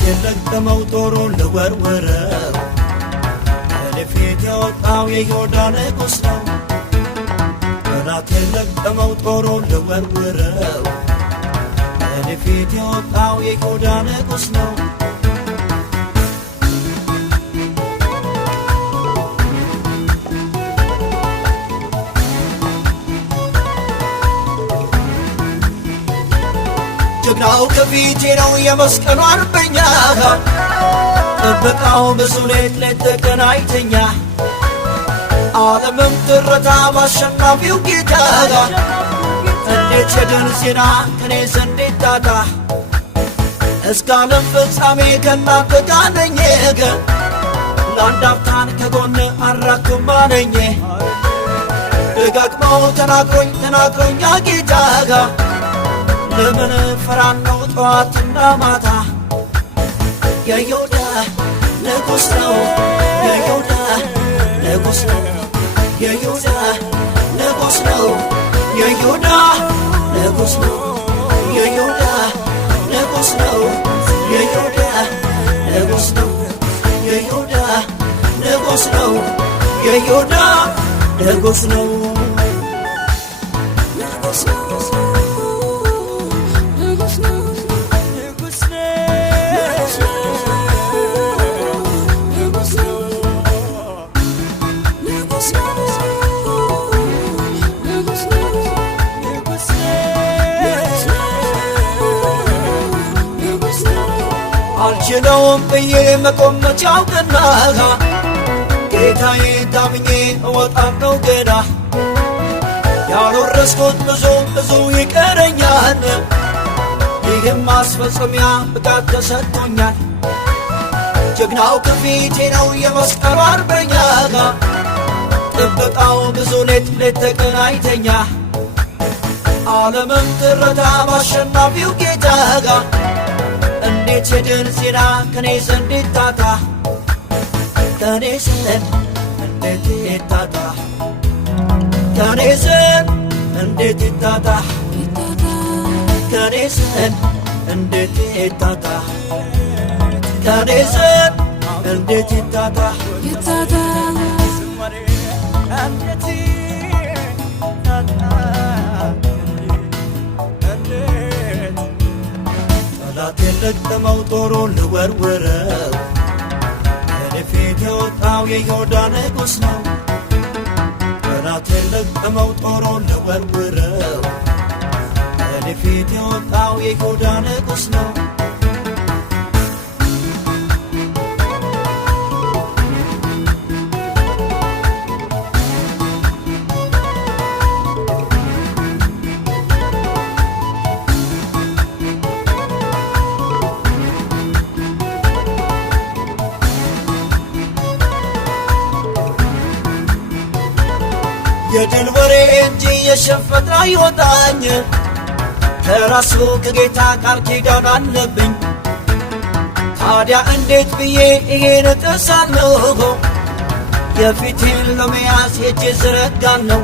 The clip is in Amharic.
ጠላት የለቀመው ጦሩን ልወርውረው እኔ ፊት የወጣው የይሁዳ ንጉሥ ነው። ጠላት የለቀመው ጦሩን ልወርውረው እኔ ፊት የወጣው የይሁዳ ንጉሥ ነው። ጀግናው ከፊቴ ነው የመስቀሉ አርበኛ ጥበቃው ብዙ ሌት ተቀን አይተኛ ዓለምም ትረታ ባሸናፊው ጌታ እንዴት የድል ዜና ከኔ ዘንድ ይታጣ እስከ ዓለም ፍጻሜ ከእናንተ ጋር ነኝ ለአንድ አፍታን ከጎን አልራቅም አለኝ ደጋግመው ተናግሮኛ ጌታ ለምን ፈራነው ጠዋትና ማታ የይሁዳ ንጉሥ ነው የይሁዳ ንጉሥ ነው የይሁዳ ንጉሥ ነው የይሁዳ ንጉሥ ነው የይሁዳ ንጉሥ ነው የይሁዳ ንጉሥ ነው የይሁዳ ንጉሥ ነው የይሁዳ ንጉሥ ነው አልችለውም ብዬ መቆም መቻውቅና ጌታዬ ታምኜ እወጣለሁ ገና ያልወረስኩት ብዙ ይቀረኛል ይህም ማስፈጸሚያ ብቃት ተሰጥቶኛል። ጀግናው ከፊቴ ነው የመስቀሉ አርበኛ ጥበቃው ብዙ ሌት ተቀን አይተኛ ዓለምም ትረታ ባሸናፊው ጌታ እንዴት የድል ዜና ከኔ ዘንድ ይታጣ ከኔ ዘንድ እንዴት ይታጣ ከኔ ዘንድ እንዴት ይታጣ ከኔ ዘንድ እንዴት ይታጣ ከኔ ዘንድ እንዴት ይታጣ ጠላት የለቀመው ጦሩን ልወርውረው እኔ ፊት የወጣው የይሁዳ ንጉሥ ነው። ጠላት የለቀመው ጦሩን ልወርውረው እኔ ፊት የወጣው የይሁዳ ንጉሥ ነው። የድል ወሬ እንጂ የሽንፈት አይወጣኝ ከራሱ ከጌታ ቃል ኪዳን አለብኝ። ታዲያ እንዴት ብዬ ይሄን እጥሳለሁ? የፊቴን ለመያዝ ሄጄ ዘረጋለሁ።